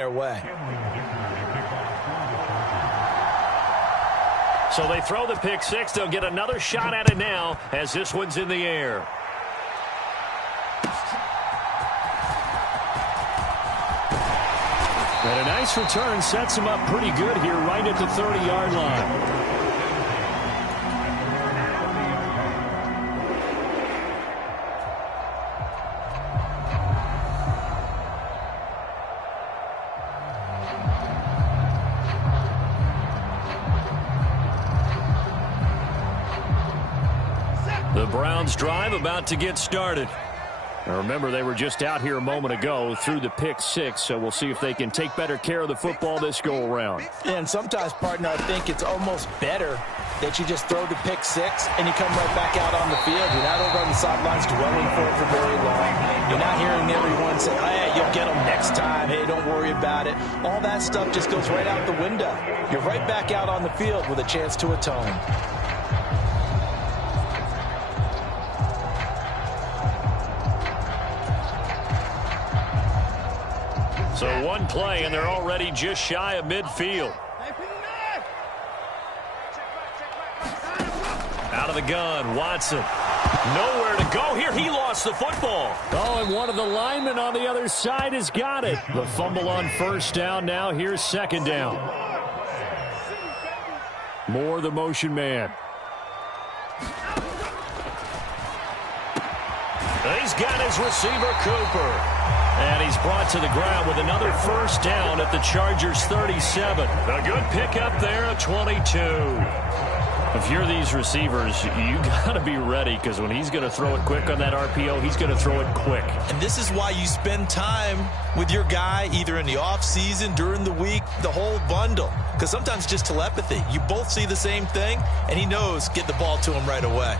their way. So they throw the pick six. They'll get another shot at it now as this one's in the air. And a nice return sets him up pretty good here right at the 30-yard line. The Browns drive about to get started. Now remember, they were just out here a moment ago through the pick six, so we'll see if they can take better care of the football this go-around. And sometimes, partner, I think it's almost better that you just throw the pick six and you come right back out on the field. You're not over on the sidelines dwelling for it for very long. You're not hearing everyone say, hey, you'll get them next time. Hey, don't worry about it. All that stuff just goes right out the window. You're right back out on the field with a chance to atone. So one play, and they're already just shy of midfield. Out of the gun, Watson. Nowhere to go here. He lost the football. Oh, and one of the linemen on the other side has got it. The fumble on first down. Now here's second down. Moore, the motion man. He's got his receiver, Cooper. And he's brought to the ground with another first down at the Chargers' 37. A good pickup there at 22. If you're these receivers, you got to be ready, because when he's going to throw it quick on that RPO, he's going to throw it quick. And this is why you spend time with your guy either in the offseason, during the week, the whole bundle. Because sometimes just telepathy. You both see the same thing, and he knows get the ball to him right away.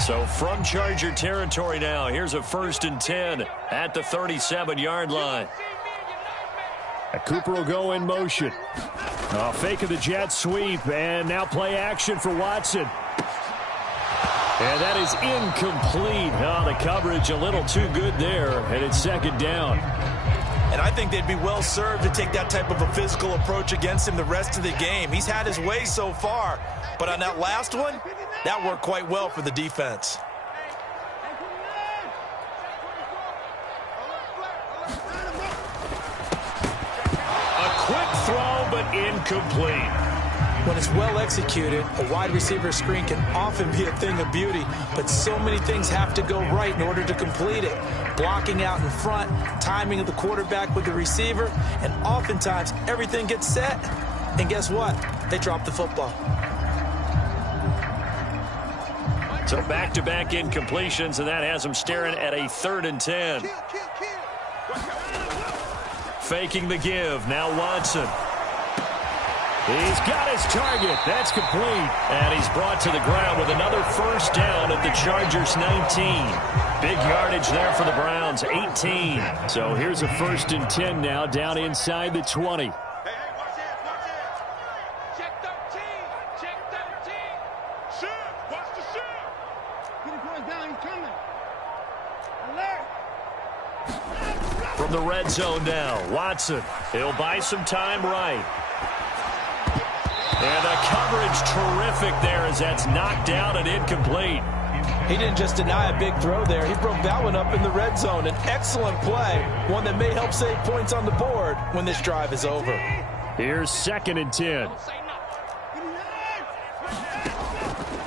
So from Charger territory now, here's a 1st and 10 at the 37-yard line. Cooper will go in motion. Fake of the jet sweep, and now play action for Watson. And that is incomplete. The coverage a little too good there, and it's second down. And I think they'd be well served to take that type of a physical approach against him the rest of the game. He's had his way so far, but on that last one, that worked quite well for the defense. A quick throw, but incomplete. When it's well executed, a wide receiver screen can often be a thing of beauty, but so many things have to go right in order to complete it. Blocking out in front, timing of the quarterback with the receiver, and oftentimes everything gets set, and guess what? They drop the football. So back-to-back incompletions, and that has them staring at a 3rd and 10. Faking the give. Now Watson. He's got his target. That's complete. And he's brought to the ground with another first down at the Chargers' 19. Big yardage there for the Browns, 18. So here's a 1st and 10 now down inside the 20. From the red zone now, Watson. He'll buy some time right. And the coverage terrific there as that's knocked down and incomplete. He didn't just deny a big throw there. He broke that one up in the red zone. An excellent play, one that may help save points on the board when this drive is over. Here's 2nd and 10.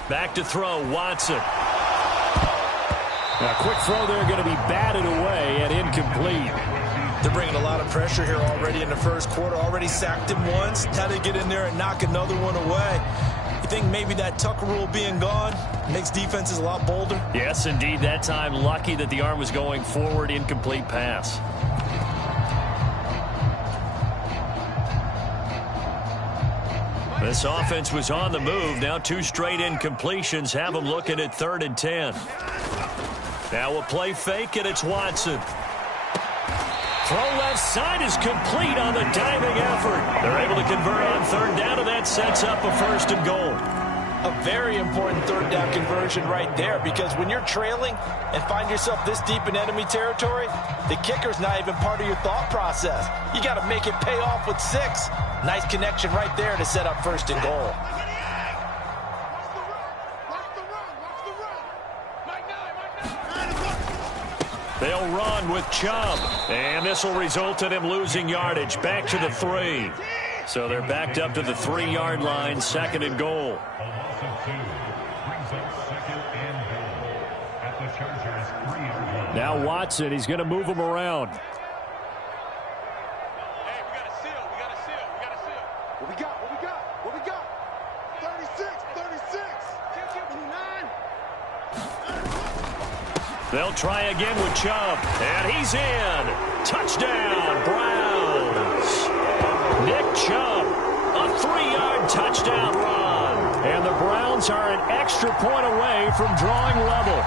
Back to throw, Watson. A quick throw there going to be batted away and incomplete. They're bringing a lot of pressure here already in the first quarter. Already sacked him once. Had to get in there and knock another one away. You think maybe that Tucker rule being gone makes defenses a lot bolder? Yes, indeed. That time, lucky that the arm was going forward. Incomplete pass. This offense was on the move. Now 2 straight incompletions have them looking at 3rd and 10. Now a play fake, and it's Watson. Throw left side is complete on the diving effort. They're able to convert on 3rd down, and that sets up a 1st and goal. A very important third down conversion right there, because when you're trailing and find yourself this deep in enemy territory, the kicker's not even part of your thought process. You got to make it pay off with 6. Nice connection right there to set up first and goal. They'll run with Chubb, and this will result in him losing yardage back to the 3. So they're backed up to the 3-yard line, second and goal. Now Watson, he's going to move him around. Hey, we got a seal. What we got? 36. 29. They'll try again with Chubb, and he's in. Touchdown, Browns. Nick Chubb, a 3-yard touchdown run. And the Browns are an extra point away from drawing level.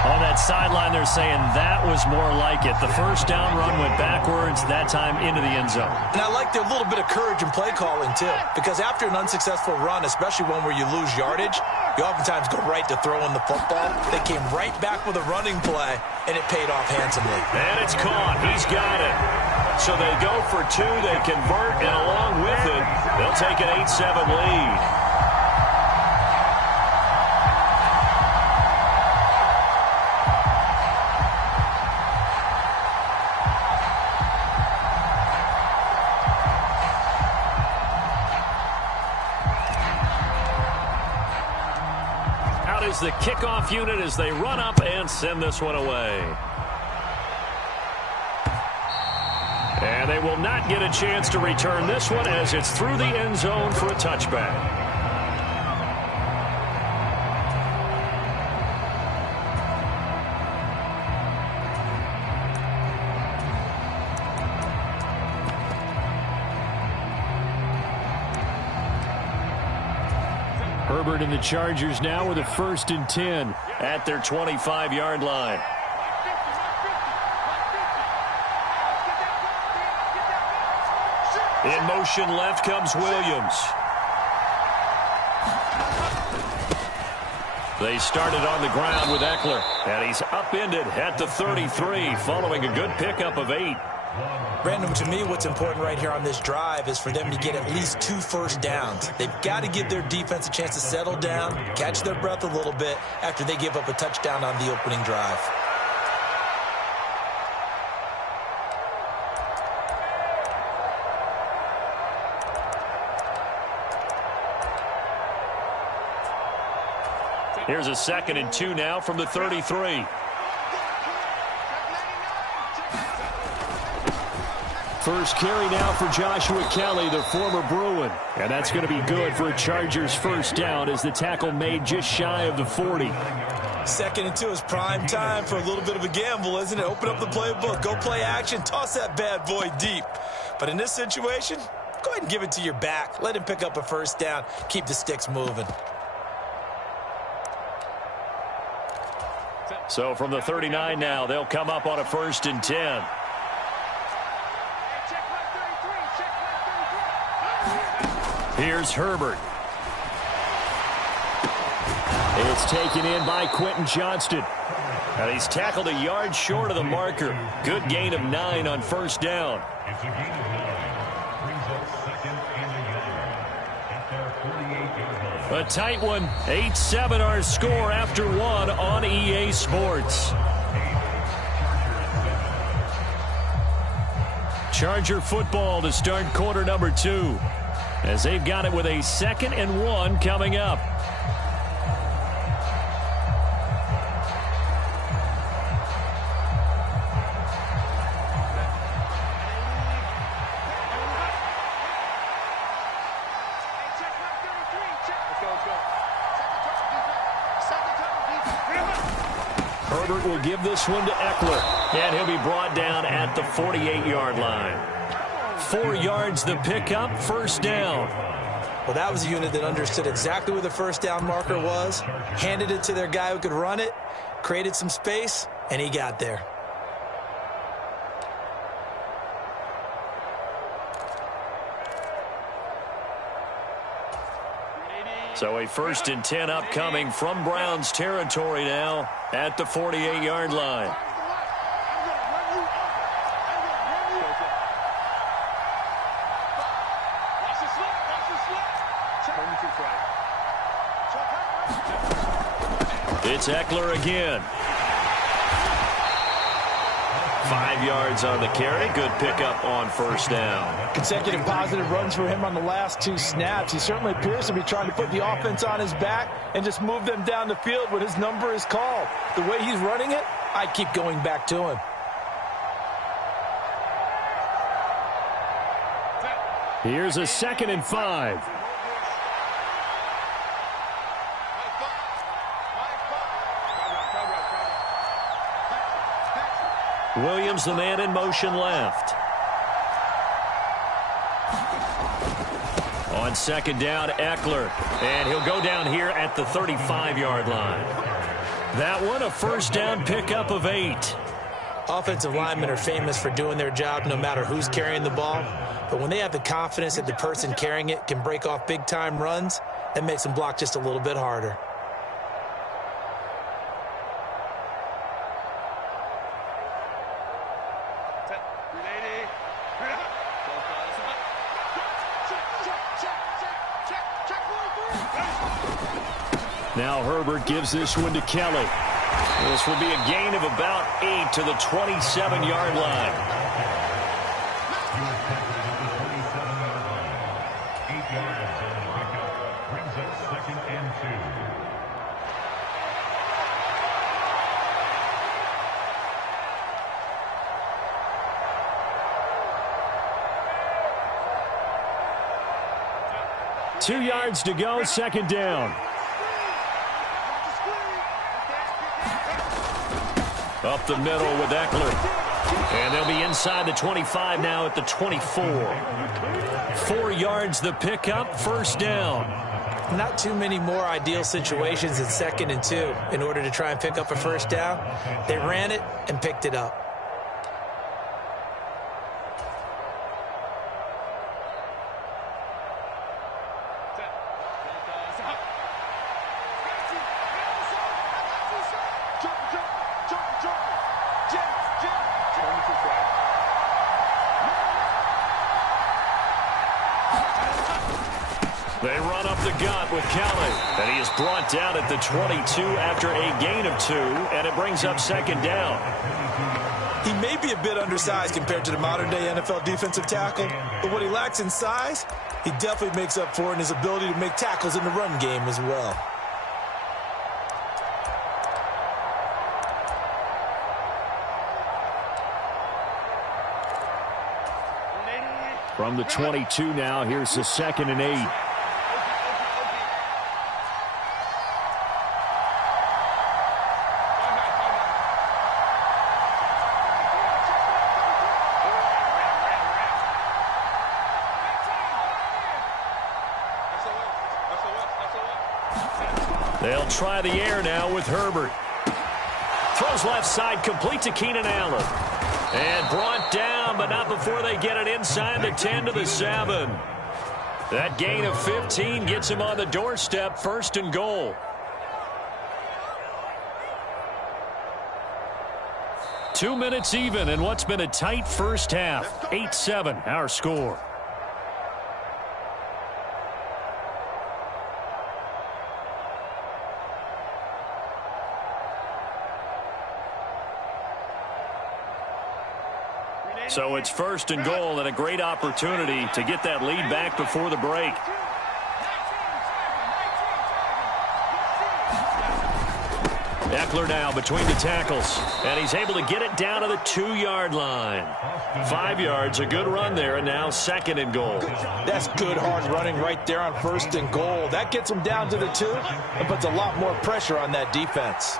On that sideline, they're saying that was more like it. The first down run went backwards, that time into the end zone. And I like their little bit of courage in play calling, too. Because after an unsuccessful run, especially one where you lose yardage, you oftentimes go right to throwing the football. They came right back with a running play, and it paid off handsomely. And it's caught. He's got it. So they go for 2, they convert, and along with it, they'll take an 8-7 lead. Out is the kickoff unit as they run up and send this one away. And they will not get a chance to return this one as it's through the end zone for a touchback. Herbert and the Chargers now with a 1st and 10 at their 25-yard line. In motion left comes Williams. They started on the ground with Eckler, and he's upended at the 33 following a good pickup of 8. Brandon, to me, what's important right here on this drive is for them to get at least 2 first downs. They've got to give their defense a chance to settle down, catch their breath a little bit after they give up a touchdown on the opening drive. Here's a 2nd and 2 now from the 33. First carry now for Joshua Kelly, the former Bruin. And that's going to be good for a Chargers first down as the tackle made just shy of the 40. 2nd and 2 is prime time for a little bit of a gamble, isn't it? Open up the playbook, go play action, toss that bad boy deep. But in this situation, go ahead and give it to your back. Let him pick up a first down, keep the sticks moving. So from the 39 now, they'll come up on a 1st and 10. Here's Herbert. It's taken in by Quentin Johnston. And he's tackled a yard short of the marker. Good gain of 9 on first down. It's a gain of 9. Brings up 2nd and a yard at their 48-yard line. A tight one. 8-7 our score after 1 on EA Sports. Charger football to start quarter number 2. As they've got it with a 2nd and 1 coming up. Herbert will give this one to Eckler, and he'll be brought down at the 48-yard line. 4 yards the pickup, first down. Well, that was a unit that understood exactly where the first down marker was, handed it to their guy who could run it, created some space, and he got there. So a 1st and 10 upcoming from Browns territory now at the 48-yard line. It's Eckler again. 5 yards on the carry. Good pickup on 1st down. Consecutive positive runs for him on the last 2 snaps. He certainly appears to be trying to put the offense on his back and just move them down the field when his number is called. The way he's running it, I keep going back to him. Here's a 2nd and 5. Williams, the man in motion left. On 2nd down, Eckler. And he'll go down here at the 35-yard line. That one, a 1st down pickup of 8. Offensive linemen are famous for doing their job no matter who's carrying the ball. But when they have the confidence that the person carrying it can break off big-time runs, that makes them block just a little bit harder. Now Herbert gives this one to Kelly. This will be a gain of about 8 to the 27-yard line. He was tackled at the 27-yard line. 8 yards on the pickup. Brings up 2nd and 2. Two yards to go, 2nd down. Up the middle with Eckler. And they'll be inside the 25 now at the 24. 4 yards the pickup, 1st down. Not too many more ideal situations in 2nd and 2 in order to try and pick up a 1st down. They ran it and picked it up. They run up the gut with Kelly. And he is brought down at the 22 after a gain of 2, and it brings up 2nd down. He may be a bit undersized compared to the modern-day NFL defensive tackle, but what he lacks in size, he definitely makes up for in his ability to make tackles in the run game as well. From the 22 now, here's the 2nd and 8. They'll try the air now with Herbert. Throws left side, complete to Keenan Allen. And brought down, but not before they get it inside the 10 to the 7. That gain of 15 gets him on the doorstep, 1st and goal. Two minutes even in what's been a tight first half. 8-7, our score. So it's 1st and goal and a great opportunity to get that lead back before the break. Eckler now between the tackles, and he's able to get it down to the 2-yard line. 5 yards, a good run there, and now 2nd and goal. That's good hard running right there on 1st and goal. That gets him down to the 2 and puts a lot more pressure on that defense.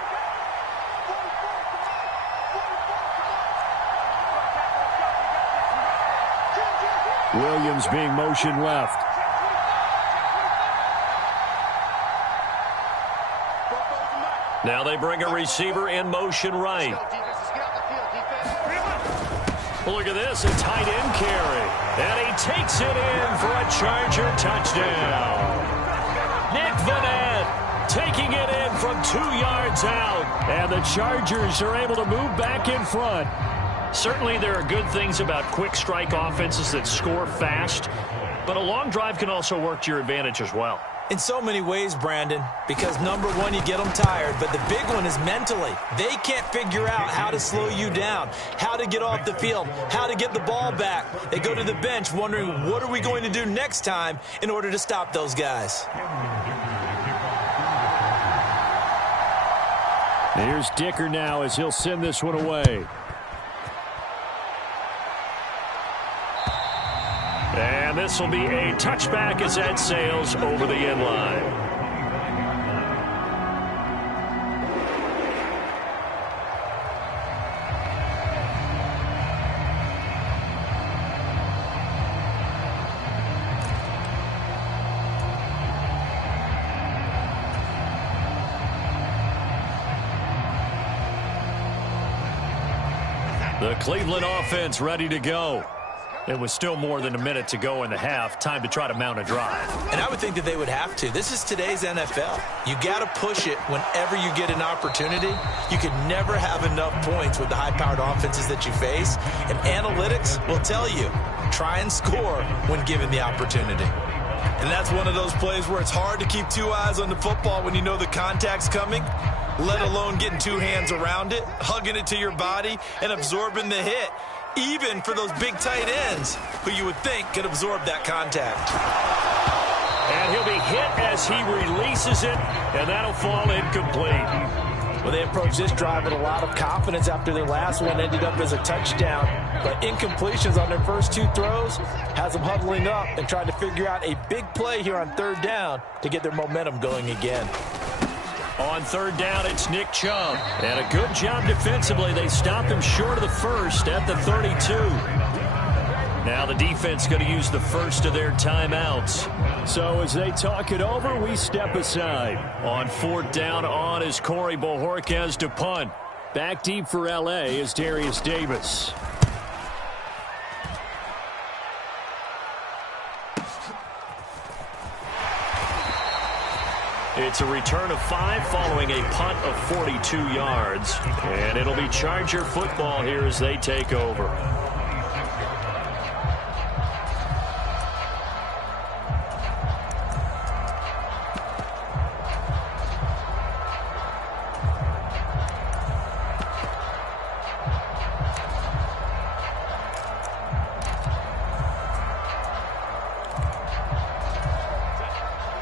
Williams being motion left. Now they bring a receiver in motion right. Look at this, a tight end carry. And he takes it in for a Charger touchdown. Nick Vannett taking it in from 2 yards out. And the Chargers are able to move back in front. Certainly there are good things about quick strike offenses that score fast, but a long drive can also work to your advantage as well. In so many ways, Brandon, because number one, you get them tired, but the big one is mentally. They can't figure out how to slow you down, how to get off the field, how to get the ball back. They go to the bench wondering, what are we going to do next time in order to stop those guys? Here's Dicker now as he'll send this one away. And this will be a touchback as that sails over the end line. The Cleveland offense ready to go. It was still more than a minute to go in the half. Time to try to mount a drive. And I would think that they would have to. This is today's NFL. You got to push it whenever you get an opportunity. You can never have enough points with the high-powered offenses that you face. And analytics will tell you, try and score when given the opportunity. And that's one of those plays where it's hard to keep two eyes on the football when you know the contact's coming, let alone getting two hands around it, hugging it to your body, and absorbing the hit. Even for those big tight ends who you would think could absorb that contact. And he'll be hit as he releases it, and that'll fall incomplete. Well, they approached this drive with a lot of confidence after their last one ended up as a touchdown. But incompletions on their first two throws has them huddling up and trying to figure out a big play here on third down to get their momentum going again. On third down, it's Nick Chubb. And a good job defensively. They stopped him short of the first at the 32. Now the defense going to use the first of their timeouts. So as they talk it over, we step aside. On fourth down, on is Corey Bojorquez to punt. Back deep for L.A. is Darius Davis. It's a return of 5 following a punt of 42 yards. And it'll be Charger football here as they take over.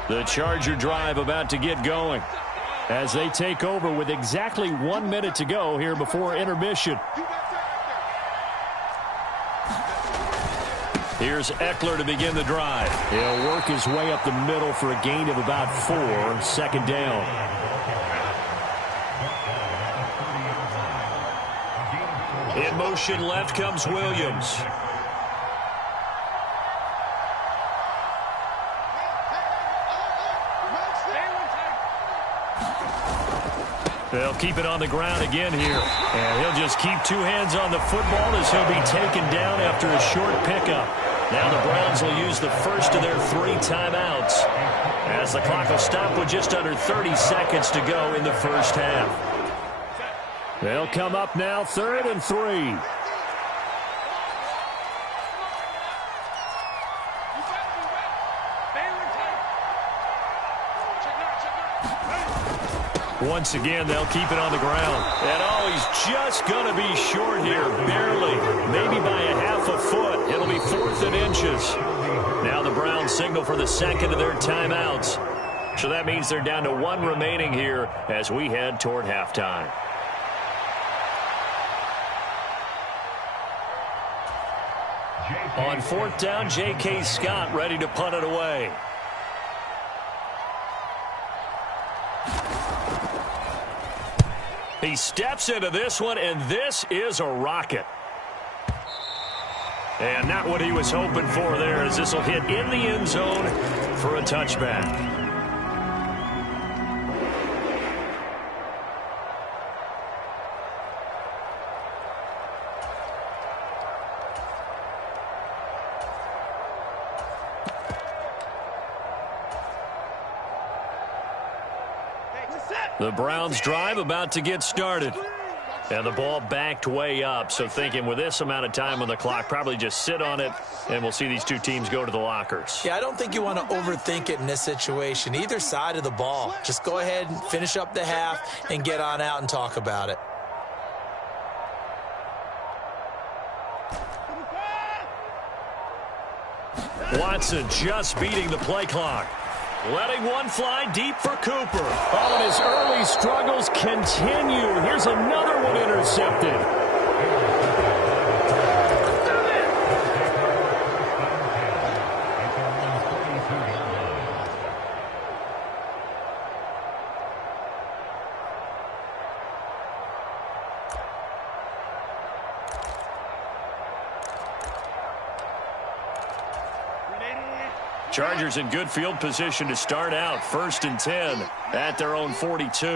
The Charger drive about to get going as they take over with exactly 1 minute to go here before intermission. Here's Eckler to begin the drive. He'll work his way up the middle for a gain of about 4, second down. In motion left comes Williams. They'll keep it on the ground again here. And he'll just keep two hands on the football as he'll be taken down after a short pickup. Now the Browns will use the first of their 3 timeouts as the clock will stop with just under 30 seconds to go in the first half. They'll come up now 3rd and 3. Once again, they'll keep it on the ground. And oh, he's just going to be short here, barely, maybe by a half a foot. It'll be 4th and inches. Now the Browns signal for the second of their timeouts. So that means they're down to 1 remaining here as we head toward halftime. On 4th down, J.K. Scott ready to punt it away. He steps into this one, and this is a rocket. And not what he was hoping for there, as this will hit in the end zone for a touchback. The Browns drive about to get started. And the ball backed way up, so thinking with this amount of time on the clock, probably just sit on it, and we'll see these two teams go to the lockers. Yeah, I don't think you want to overthink it in this situation. Either side of the ball. Just go ahead and finish up the half and get on out and talk about it. Watson just beating the play clock. Letting one fly deep for Cooper. Oh, and his early struggles continue. Here's another one intercepted. Chargers in good field position to start out. 1st and 10 at their own 42.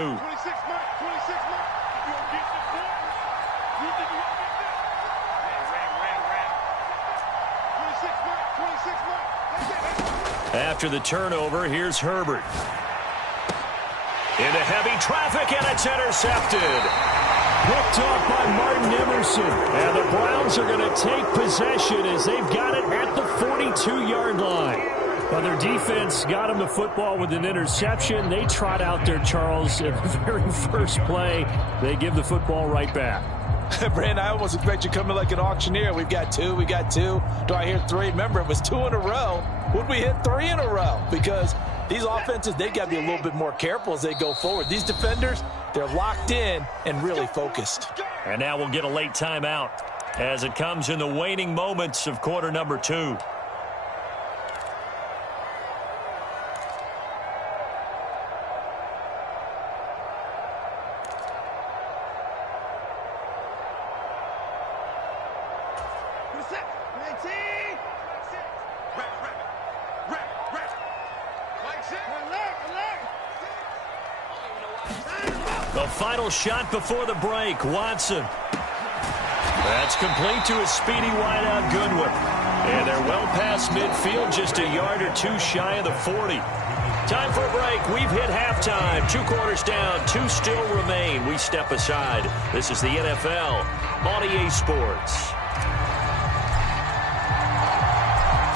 After the turnover, here's Herbert. Into heavy traffic, and it's intercepted. Picked off by Martin Emerson. And the Browns are going to take possession as they've got it at the 42-yard line. Well, their defense got him the football with an interception. They trot out there, Charles, at the very first play. They give the football right back. Brandon, I almost expect you coming like an auctioneer. We've got two. Do I hear three? Remember, it was 2 in a row. Would we hit 3 in a row? Because these offenses, they got to be a little bit more careful as they go forward. These defenders, they're locked in and really focused. And now we'll get a late timeout as it comes in the waning moments of quarter number 2. The final shot before the break, Watson. That's complete to a speedy wideout, Goodwin. And they're well past midfield, just a yard or two shy of the 40. Time for a break. We've hit halftime. 2 quarters down, 2 still remain. We step aside. This is the NFL on EA Sports.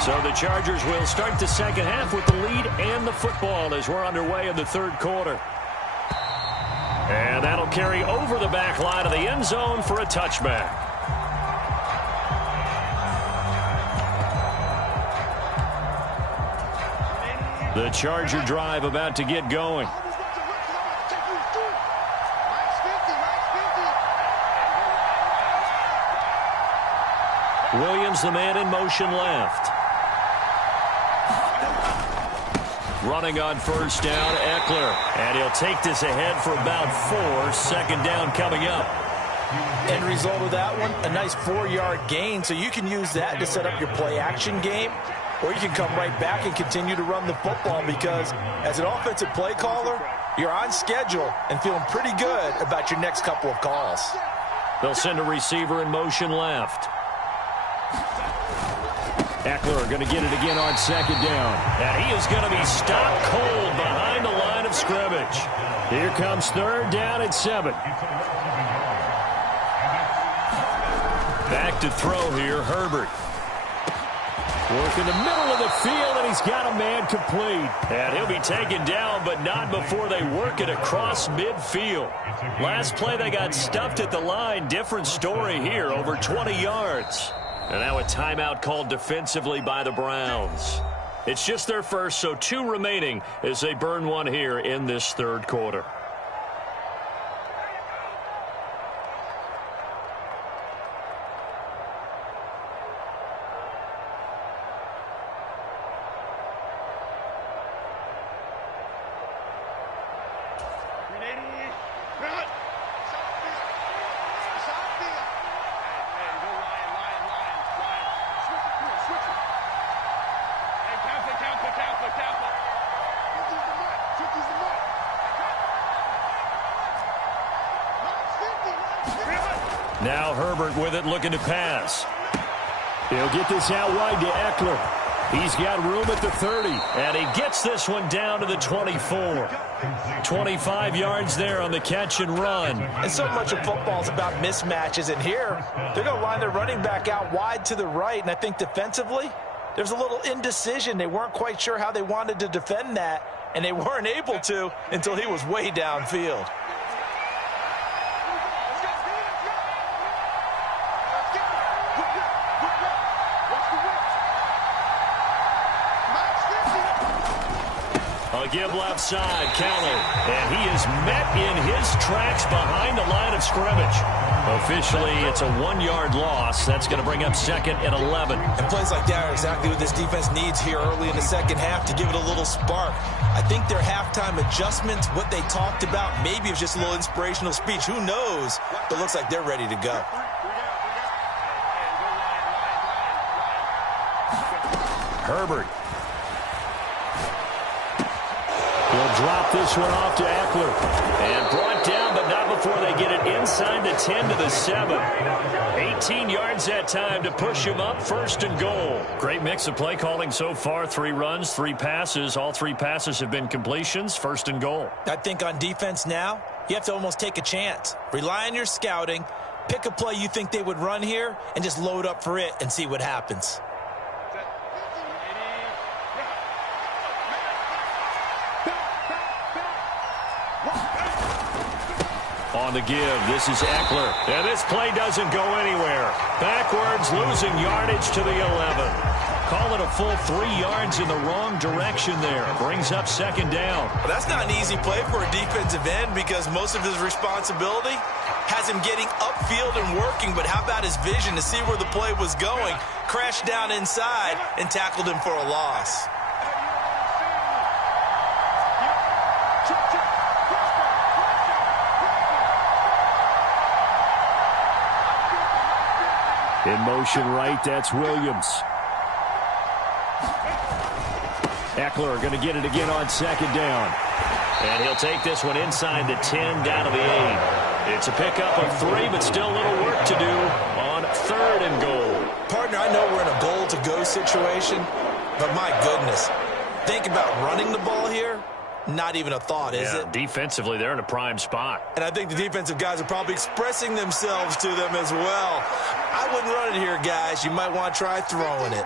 So the Chargers will start the second half with the lead and the football as we're underway in the 3rd quarter. And that'll carry over the back line of the end zone for a touchback. The Charger drive about to get going. Williams, the man in motion left. Running on 1st down, Eckler. And he'll take this ahead for about 4. 2nd down coming up. End result of that one, a nice 4-yard gain. So you can use that to set up your play-action game, or you can come right back and continue to run the football because as an offensive play caller, you're on schedule and feeling pretty good about your next couple of calls. They'll send a receiver in motion left. Eckler going to get it again on 2nd down. And he is going to be stopped cold behind the line of scrimmage. Here comes 3rd down and 7. Back to throw here, Herbert. Work in the middle of the field, and he's got a man complete. And he'll be taken down, but not before they work it across midfield. Last play, they got stuffed at the line. Different story here, over 20 yards. And now a timeout called defensively by the Browns. It's just their first, so 2 remaining as they burn one here in this 3rd quarter. Now Herbert with it, looking to pass. He'll get this out wide to Eckler. He's got room at the 30. And he gets this one down to the 24. 25 yards there on the catch and run. And so much of football is about mismatches. And here, they're going to line their running back out wide to the right. And I think defensively, there's a little indecision. They weren't quite sure how they wanted to defend that. And they weren't able to until he was way downfield. A give left side, Kelly. And he is met in his tracks behind the line of scrimmage. Officially, it's a 1-yard loss. That's going to bring up second and 11. And plays like that are exactly what this defense needs here early in the second half to give it a little spark. I think their halftime adjustments, what they talked about, maybe it was just a little inspirational speech. Who knows? But it looks like they're ready to go. Herbert. He'll drop this one off to Eckler. And brought down, but not before they get it inside the 10 to the 7. 18 yards that time to push him up, first and goal. Great mix of play calling so far. 3 runs, 3 passes. All 3 passes have been completions, first and goal. I think on defense now, you have to almost take a chance. Rely on your scouting. Pick a play you think they would run here and just load up for it and see what happens. On the give, this is Eckler. And this play doesn't go anywhere. Backwards, losing yardage to the 11. Call it a full 3 yards in the wrong direction there. Brings up second down. Well, that's not an easy play for a defensive end because most of his responsibility has him getting upfield and working. But how about his vision to see where the play was going? Crashed down inside and tackled him for a loss. In motion right, that's Williams. Eckler going to get it again on second down. And he'll take this one inside the 10 down to the 8. It's a pickup of 3, but still a little work to do on third and goal. Partner, I know we're in a goal-to-go situation, but my goodness, think about running the ball here. Not even a thought, is it? Defensively, they're in a prime spot. And I think the defensive guys are probably expressing themselves to them as well. I wouldn't run it here, guys. You might want to try throwing it.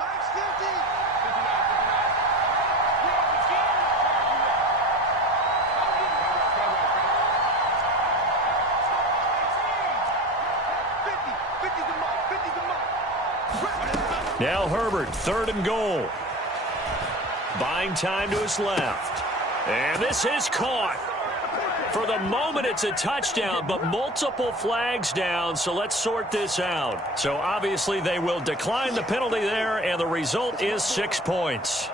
Now Herbert, third and goal. Buying time to his left. And this is caught. For the moment, it's a touchdown, but multiple flags down, so let's sort this out. So obviously they will decline the penalty there, and the result is 6 points.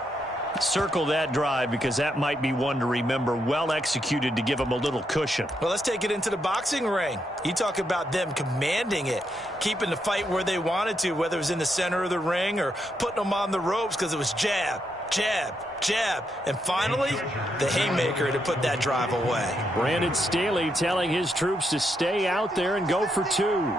Circle that drive because that might be one to remember. Well executed to give them a little cushion. Well, let's take it into the boxing ring. You talk about them commanding it, keeping the fight where they wanted to, whether it was in the center of the ring or putting them on the ropes because it was jab, jab, jab, and finally, the haymaker to put that drive away. Brandon Staley telling his troops to stay out there and go for 2.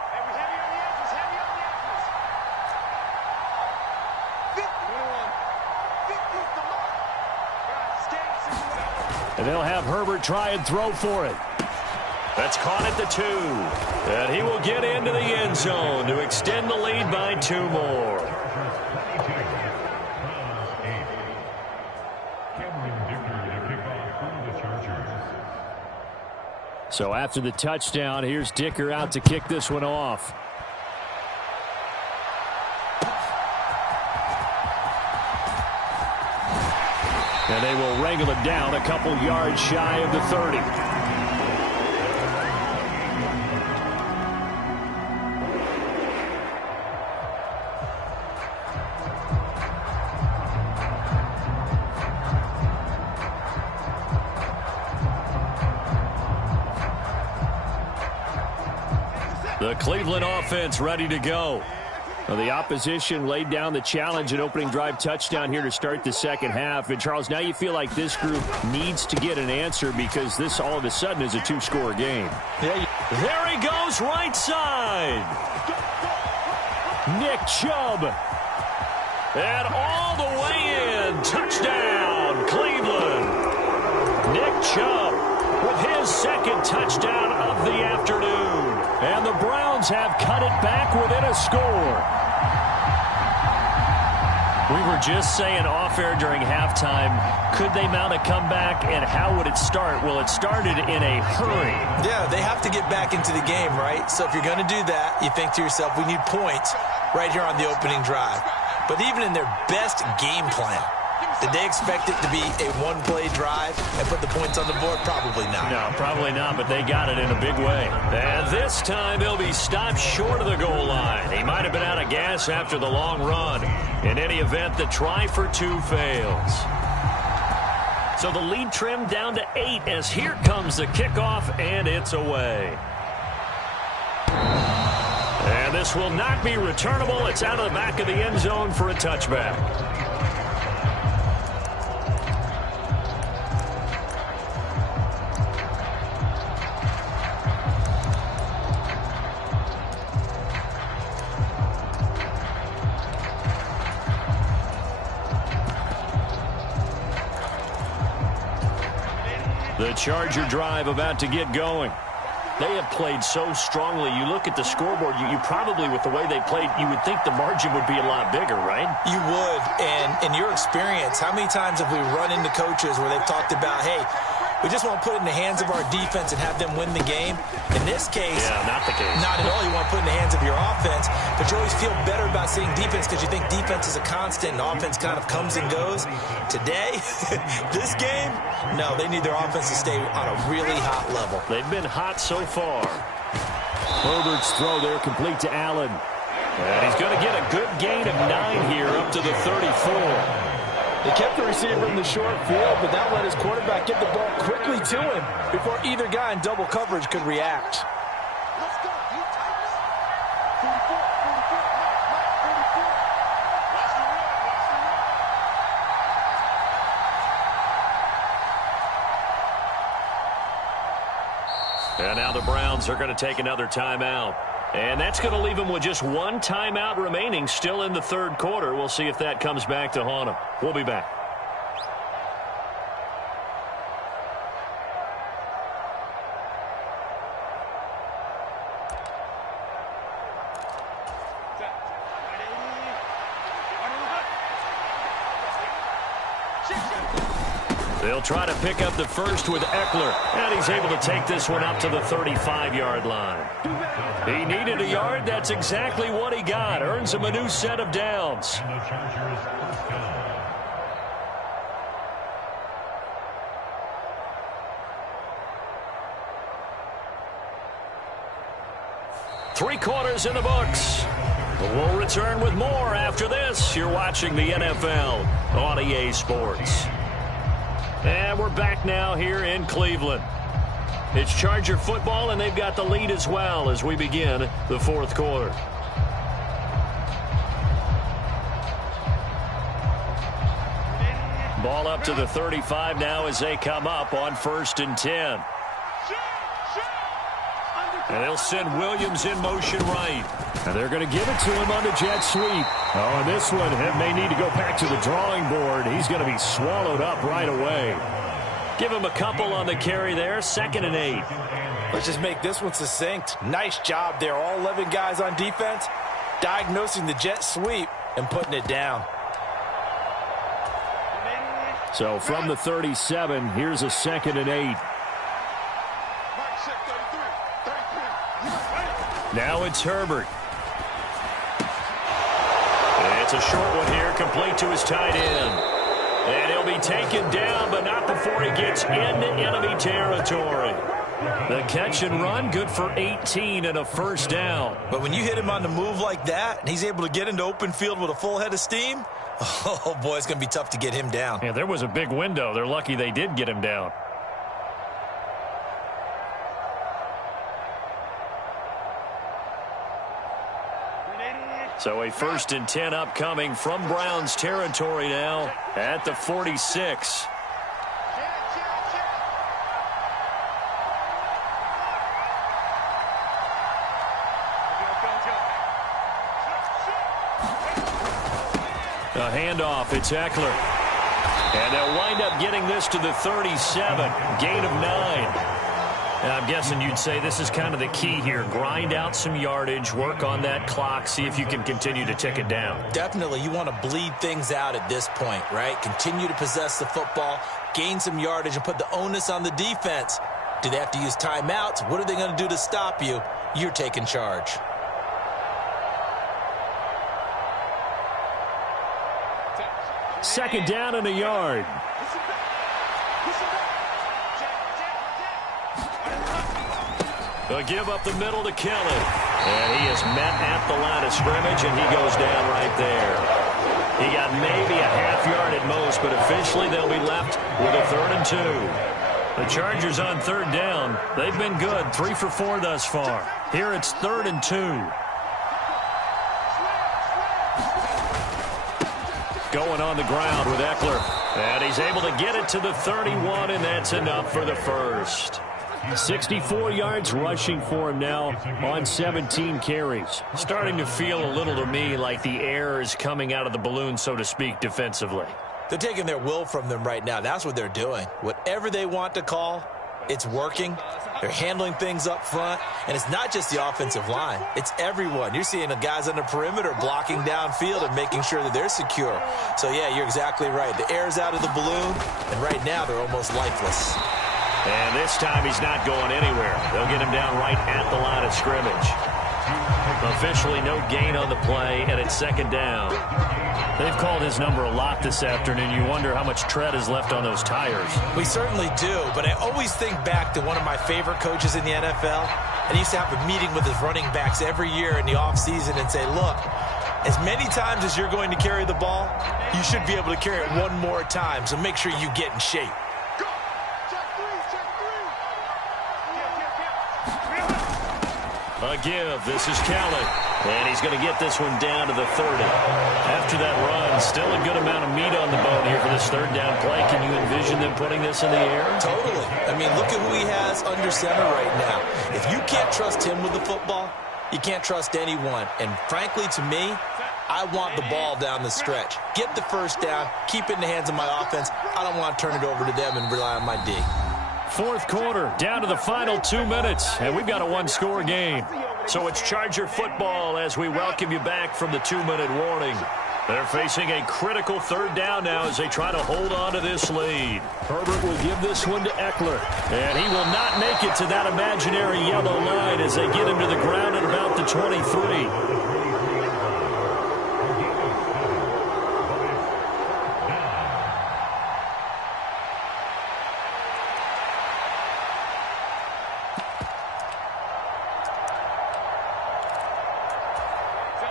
And they'll have Herbert try and throw for it. That's caught at the 2. And he will get into the end zone to extend the lead by 2 more. So after the touchdown, here's Dicker out to kick this one off. And they will wrangle it down a couple yards shy of the 30. The Cleveland offense ready to go. Well, the opposition laid down the challenge and opening drive touchdown here to start the second half. And, Charles, now you feel like this group needs to get an answer because this all of a sudden is a 2-score game. Yeah, there he goes right side. Nick Chubb. And all the way in. Touchdown, Cleveland. Nick Chubb with his second touchdown of the afternoon. And the Browns have cut it back within a score. We were just saying off-air during halftime, could they mount a comeback, and how would it start? Well, it started in a hurry. Yeah, they have to get back into the game, right? So if you're going to do that, you think to yourself, we need points right here on the opening drive. But even in their best game plan, did they expect it to be a one-play drive and put the points on the board? Probably not. No, probably not, but they got it in a big way. And this time they'll be stopped short of the goal line. He might have been out of gas after the long run. In any event, the try for two fails. So the lead trimmed down to 8 as here comes the kickoff, and it's away. And this will not be returnable. It's out of the back of the end zone for a touchback. The Charger drive about to get going. They have played so strongly. You look at the scoreboard, you probably, with the way they played, you would think the margin would be a lot bigger, right? You would. And in your experience, how many times have we run into coaches where they've talked about, hey, we just want to put it in the hands of our defense and have them win the game? In this case, yeah, not the case. Not at all. You want to put it in the hands of your offense, but you always feel better about seeing defense because you think defense is a constant and offense kind of comes and goes. Today, this game, no, they need their offense to stay on a really hot level. They've been hot so far. Herbert's throw there complete to Allen. And he's going to get a good gain of 9 here up to the 34. They kept the receiver in the short field, but that let his quarterback get the ball quickly to him before either guy in double coverage could react. Let's go. You tighten up. 44, 44, 44. Watch the run. Watch the run. And now the Browns are going to take another timeout. And that's going to leave them with just one timeout remaining still in the third quarter. We'll see if that comes back to haunt them. We'll be back. They'll try to pick up the first with Eckler, and he's able to take this one up to the 35-yard line. He needed a yard. That's exactly what he got. Earns him a new set of downs. And the Chargers first down. 3 quarters in the books. We'll return with more after this. You're watching the NFL on EA Sports. And we're back now here in Cleveland. It's Charger football, and they've got the lead as well as we begin the fourth quarter. Ball up to the 35 now as they come up on 1st and 10. And they'll send Williams in motion right. And they're going to give it to him on the jet sweep. Oh, and this one may need to go back to the drawing board. He's going to be swallowed up right away. Give him a couple on the carry there. 2nd and 8. Let's just make this one succinct. Nice job there. All 11 guys on defense diagnosing the jet sweep and putting it down. So from the 37, here's a 2nd and 8. Now it's Herbert. It's a short one here, complete to his tight end. And he'll be taken down, but not before he gets into enemy territory. The catch and run, good for 18 and a first down. But when you hit him on the move like that, and he's able to get into open field with a full head of steam, oh boy, it's going to be tough to get him down. Yeah, there was a big window. They're lucky they did get him down. So a 1st and 10 upcoming from Browns territory now at the 46. A handoff. It's Eckler. And they'll wind up getting this to the 37. Gain of 9. And I'm guessing you'd say this is kind of the key here. Grind out some yardage, work on that clock, see if you can continue to tick it down. Definitely, you want to bleed things out at this point, right? Continue to possess the football, gain some yardage, and put the onus on the defense. Do they have to use timeouts? What are they going to do to stop you? You're taking charge. Second down and a yard. They'll give up the middle to Kelly. And he is met at the line of scrimmage, and he goes down right there. He got maybe a half yard at most, but officially they'll be left with a 3rd and 2. The Chargers on 3rd down. They've been good, 3 for 4 thus far. Here it's 3rd and 2. Going on the ground with Eckler. And he's able to get it to the 31, and that's enough for the first. 64 yards rushing for him now on 17 carries. Starting to feel a little to me like the air is coming out of the balloon, so to speak, defensively. They're taking their will from them right now. That's what they're doing. Whatever they want to call, it's working. They're handling things up front. And it's not just the offensive line. It's everyone. You're seeing the guys on the perimeter blocking downfield and making sure that they're secure. So, yeah, you're exactly right. The air's out of the balloon, and right now they're almost lifeless. And this time he's not going anywhere. They'll get him down right at the line of scrimmage. Officially no gain on the play, and it's 2nd down. They've called his number a lot this afternoon. You wonder how much tread is left on those tires. We certainly do, but I always think back to one of my favorite coaches in the NFL, and he used to have a meeting with his running backs every year in the offseason and say, look, as many times as you're going to carry the ball, you should be able to carry it one more time, so make sure you get in shape. A give. This is Kelly. And he's going to get this one down to the 30. After that run, still a good amount of meat on the bone here for this 3rd down play. Can you envision them putting this in the air? Totally. I mean, look at who he has under center right now. If you can't trust him with the football, you can't trust anyone. And frankly, to me, I want the ball down the stretch. Get the first down, keep it in the hands of my offense. I don't want to turn it over to them and rely on my D. 4th quarter, down to the final 2 minutes, and we've got a 1-score game. So it's Charger football as we welcome you back from the 2-minute warning. They're facing a critical 3rd down now as they try to hold on to this lead. Herbert will give this one to Eckler. And he will not make it to that imaginary yellow line as they get him to the ground at about the 23.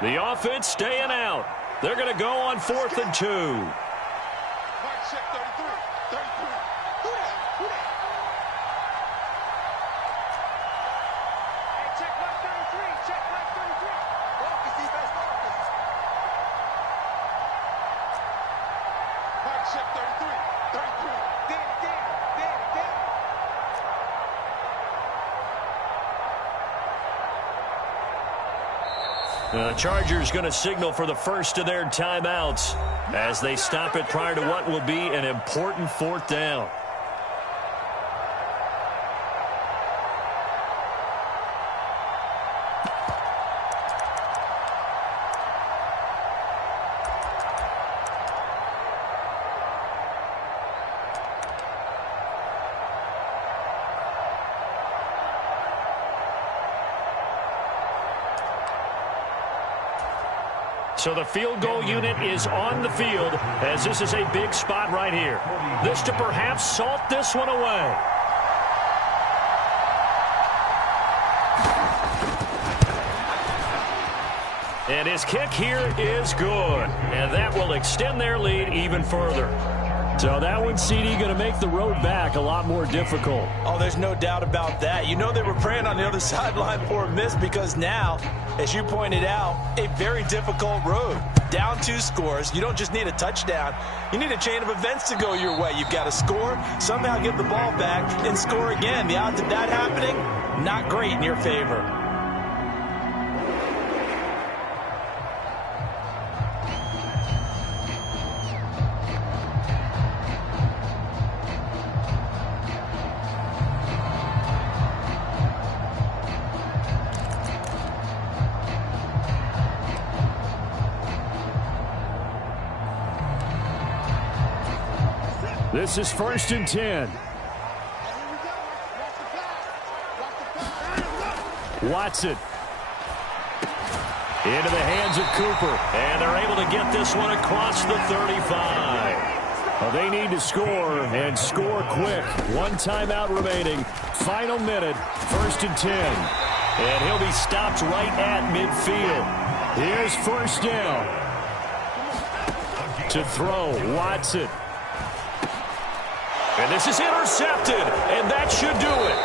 The offense staying out. They're going to go on 4th and 2. Mark check 33. 33. Who that? Hey, check mark 33. Check mark 33. Marcus, defense, Marcus. Mark check 33. 33. Danny. The Chargers going to signal for the first of their timeouts as they stop it prior to what will be an important 4th down. So the field goal unit is on the field as this is a big spot right here. This to perhaps salt this one away. And his kick here is good. And that will extend their lead even further. So that one, CD, going to make the road back a lot more difficult. Oh, there's no doubt about that. You know they were praying on the other sideline for a miss because now, as you pointed out, a very difficult road. Down 2 scores. You don't just need a touchdown. You need a chain of events to go your way. You've got to score, somehow get the ball back, and score again. The odds of that happening, not great in your favor. This is 1st and 10. Watson. Into the hands of Cooper. And they're able to get this one across the 35. Well, they need to score, and score quick. One timeout remaining. Final minute, 1st and 10. And he'll be stopped right at midfield. Here's 1st down. To throw, Watson. And this is intercepted, and that should do it.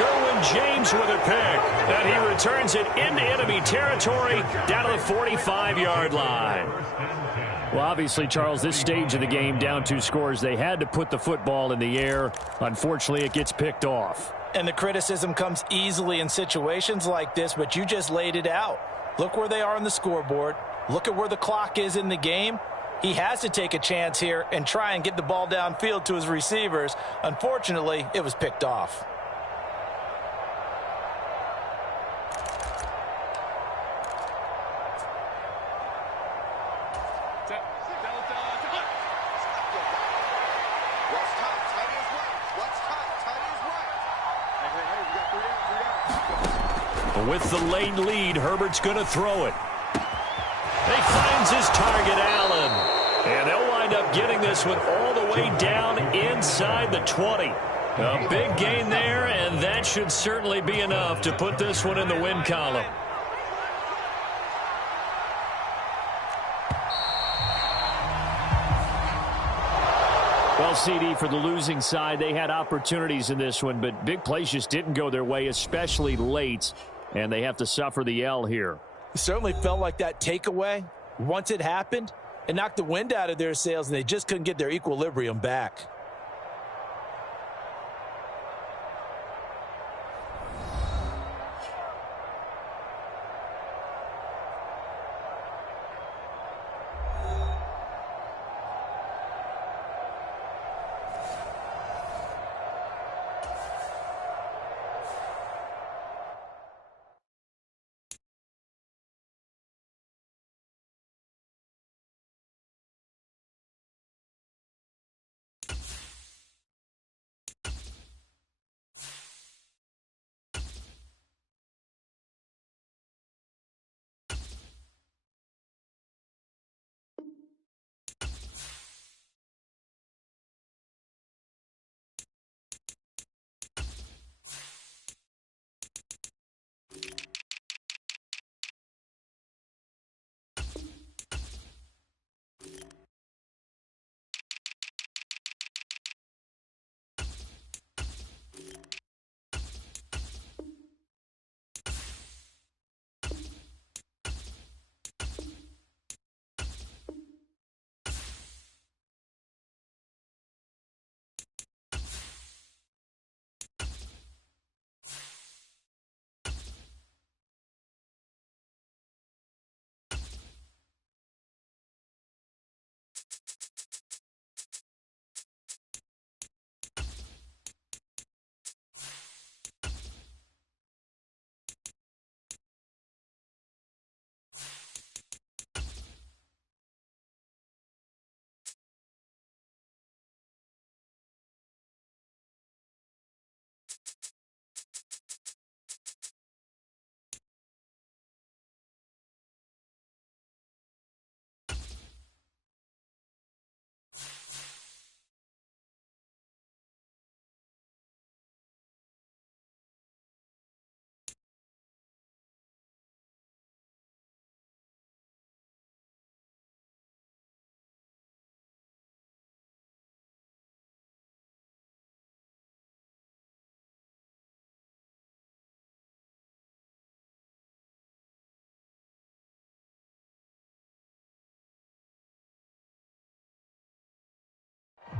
Derwin James with a pick, and he returns it into enemy territory down to the 45-yard line. Well, obviously, Charles, this stage of the game, down 2 scores, they had to put the football in the air. Unfortunately, it gets picked off. And the criticism comes easily in situations like this, but you just laid it out. Look where they are on the scoreboard. Look at where the clock is in the game. He has to take a chance here and try and get the ball downfield to his receivers. Unfortunately, it was picked off. With the late lead, Herbert's going to throw it. He finds his target, Allen. And they'll wind up getting this one all the way down inside the 20. A big gain there, and that should certainly be enough to put this one in the win column. Well, CD, for the losing side, they had opportunities in this one, but big plays just didn't go their way, especially late. And they have to suffer the L here. It certainly felt like that takeaway, once it happened, it knocked the wind out of their sails, and they just couldn't get their equilibrium back.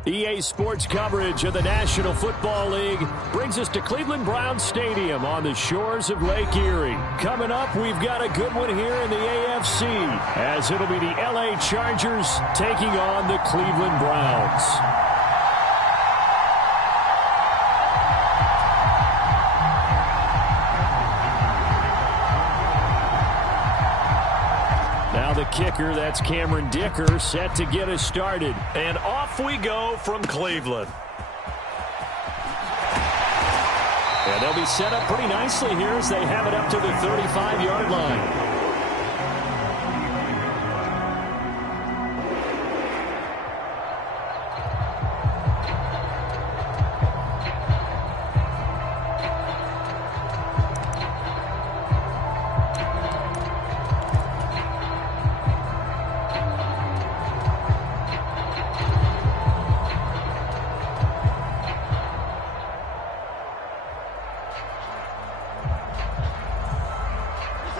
EA Sports coverage of the National Football League brings us to Cleveland Browns Stadium on the shores of Lake Erie. Coming up, we've got a good one here in the AFC, as it'll be the LA Chargers taking on the Cleveland Browns. Now the kicker. That's Cameron Dicker, set to get us started. And off we go from Cleveland. And they'll be set up pretty nicely here as they have it up to the 35-yard line.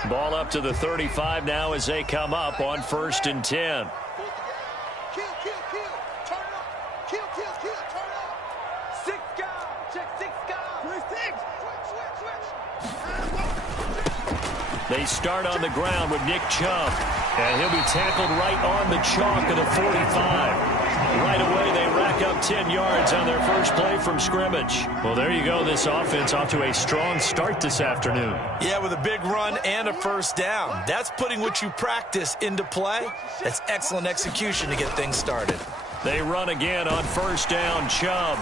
Ball up to the 35 now as they come up on 1st and 10. Kill, kill, kill. Turn it up. Kill, kill, kill. Turn it up. 6 guys. Check 6 guys. 3-6. Switch. They start on the ground with Nick Chubb. And he'll be tackled right on the chalk of the 45. Right away, they rack up 10 yards on their first play from scrimmage. Well, there you go. This offense off to a strong start this afternoon. Yeah, with a big run and a first down. That's putting what you practice into play. That's excellent execution to get things started. They run again on 1st down, Chubb.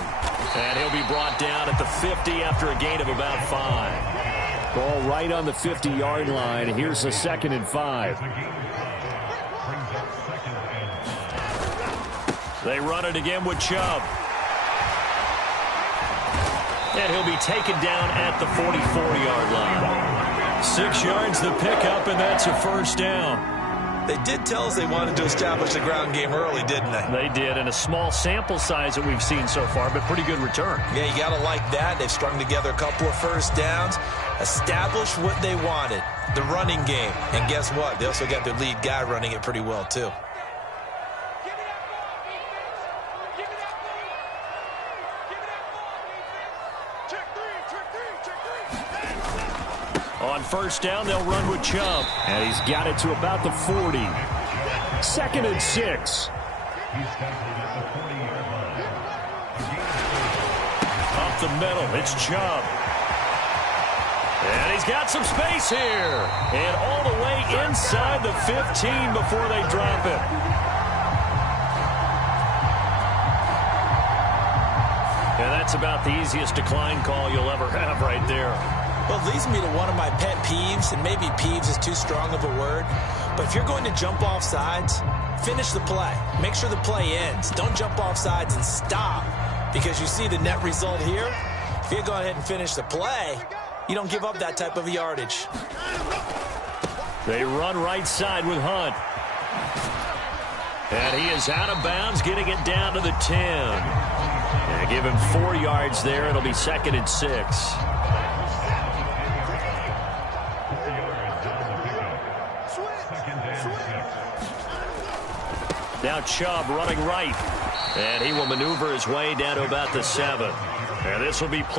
And he'll be brought down at the 50 after a gain of about 5. Ball right on the 50-yard line. Here's a 2nd and 5. They run it again with Chubb. And he'll be taken down at the 44-yard line. 6 yards the pickup, and that's a first down. They did tell us they wanted to establish the ground game early, didn't they? They did, and a small sample size that we've seen so far, but pretty good return. Yeah, you got to like that. They've strung together a couple of first downs, established what they wanted, the running game. And guess what? They also got their lead guy running it pretty well, too. On 1st down, they'll run with Chubb. And he's got it to about the 40. 2nd and 6. Up the middle, it's Chubb. And he's got some space here. And all the way inside the 15 before they drop it. And that's about the easiest decline call you'll ever have right there. Well, it leads me to one of my pet peeves, and maybe peeves is too strong of a word, but if you're going to jump off sides, finish the play. Make sure the play ends. Don't jump off sides and stop because you see the net result here. If you go ahead and finish the play, you don't give up that type of yardage. They run right side with Hunt. And he is out of bounds, getting it down to the 10. And give him 4 yards there. It'll be 2nd and 6. Now Chubb running right. And he will maneuver his way down to about the 7. And this will be played.